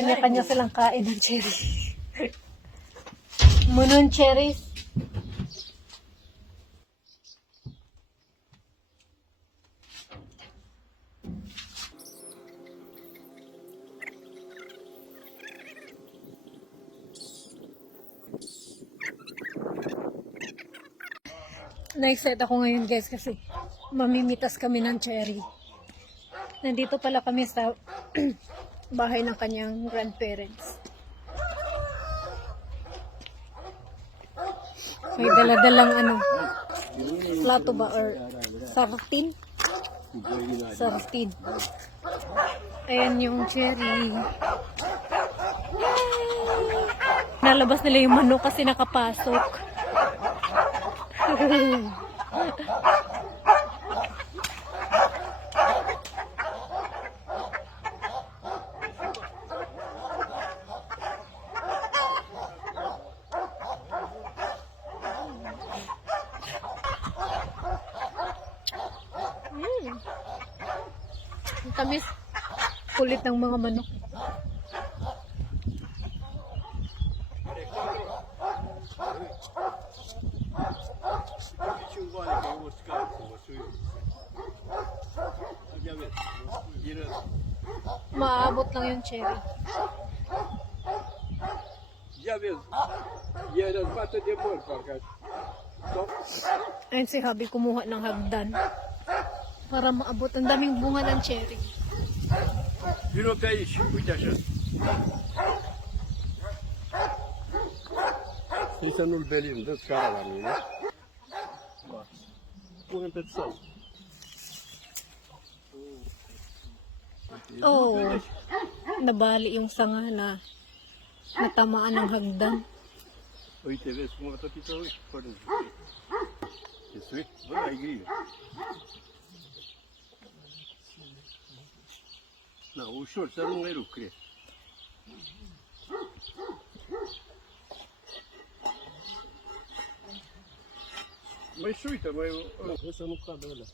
Kanya-kanya silang kain ng cherry. Munon cherries. Na-excite ako ngayon guys kasi mamimitas kami ng cherry. Nandito pala kami sa bahay ng kanyang grandparents. May daladalang plato ba or sartin? Sartin. Ayan yung cherry. Nalabas nila yung manok kasi nakapasok. Ang tamis. Kulit ng mga manok. Maabot lang yung cherry. Ayun si Habi kumuha ng hagdan para maabot. Ang daming bunga ng cherry. Vino pe aici, uite așa. Nici să nu-l belim, dă scara la mine. Punem pe sal. Oh, nabali yung sanga na natamaan ng hagdan. Uite, vezi cum a topită, uite, fără. E suit? Bă, ai grijă. Na, ușor, să nu mai rup, cred. Mai și uite, mai... Trebuie să nu cadă ăla.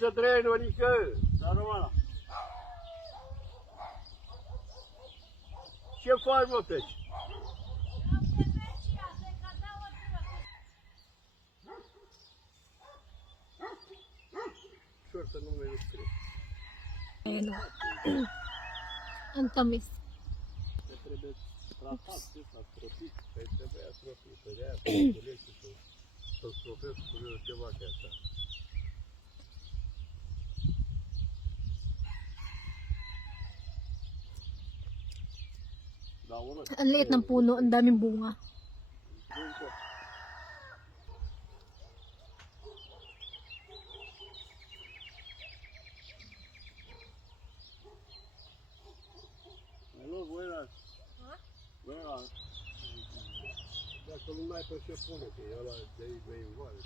Să trăie, Norică! Da, Romana! Ce faci, mă, peci? Ușor, să nu mai rup, cred. Ayun. Ang tamis. Trebuie tratat, s-a stropit, păi trebuia stropit, pe de-aia, pe înțeles să-l stropesc cu ceva de asta. Da, urmă. Ang liit ng puno, ang daming bunga. Alo, buenas. Buenas. Dacă nu mai pe ce pune, că e ăla de aici mai învoare.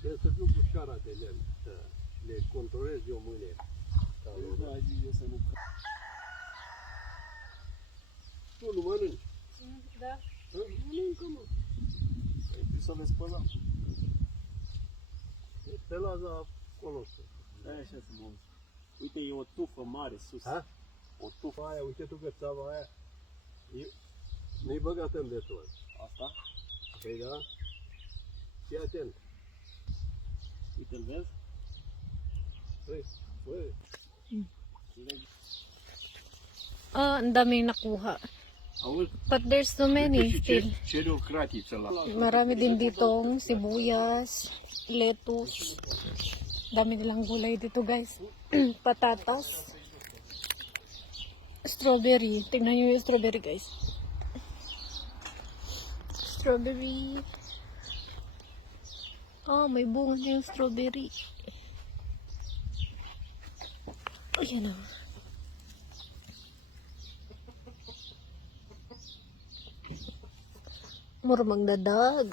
Trebuie să fiu cu scara de lemn, să le controlez eu mâine. Nu ai zis să nu... Tu nu mănânci? Da. Mănâncă, mă. Trebuie să le spălăm. Te lasă acolo. Aia așa să mă... Uite, e o tufă mare sus. Ha? O tufă aia, uite tu că țava aia nu-i băgată în beton. Asta? Păi da? Fii atent. Uite-l vezi? Păi, băi. Ang daming nakuha. Auzi? But there's so many still. Cere o cratiță la... Marami din ditong sibuyas, lettuce. Dami nilang gulay dito guys. Patatas. Strawberry. Tingnan nyo yung strawberry guys. Strawberry. Oh, may bunga na yung strawberry. Ayan o. Murmang dadag.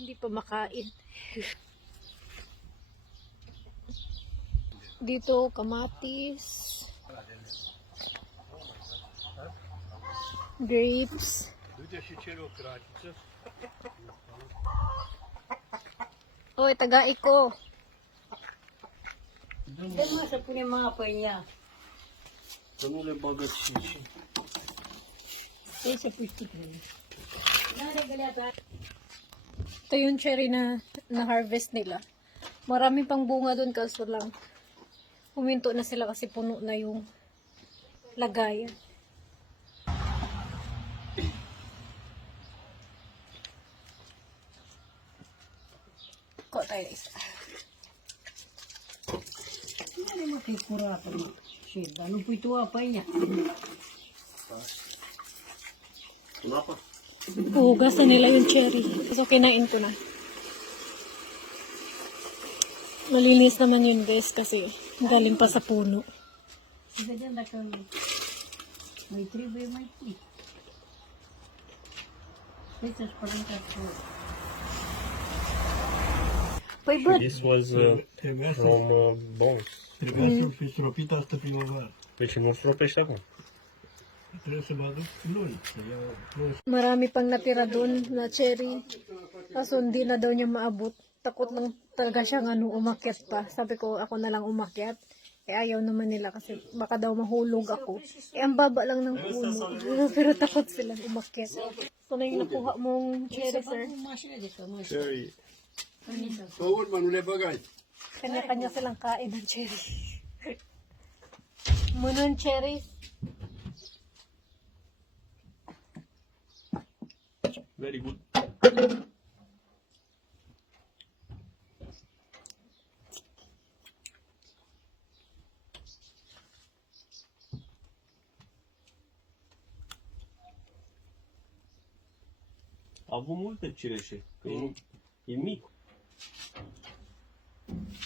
Hindi pa makain. Dito, kamatis. Grapes. Du-te și ceri o cratiță. Oy, tagai ko. De mă să punem apă în ea. Să nu le bagă și. Trebuie să pui sticlele. N-are găleata. Ito yung cherry na harvest nila. Marami pang bunga doon kaso lang. Huminto na sila kasi puno na yung lagayan. Ko tayo isa. N-are mă că e curată, mă. Și, dar nu pui tu apă în ea. În apă? Hugasan nila yung cherry. So, kinain ko na. Malinis naman yun guys kasi galing pa sa puno. Să vedem dacă mai trebuie, mai pui. Hai să spălăm ca să... Păi bă, This was Trebuia să, from bones. trebuia să fi stropit asta primăvară. Păi și nu stropește acum. Trebuie să mă aduc luni, să iau plus. marami pang natira dun na cherry. Kaso hindi na daw niya maabot. Takot lang talaga siyang umakyat pa. Sabi ko ako na lang umakyat. Eh ayaw naman nila kasi baka daw mahulog ako. Eh ang baba lang ng puno. Pero takot sila umakyat. So na yung nakuha mong cherry, sir. Cu mașină de cămăși. Cherry. Pe urmă, nu le băgai. Kanya-kanya silang kain ng cherry. Munon cherry. Very good. A avut multe cireșe, că e mic.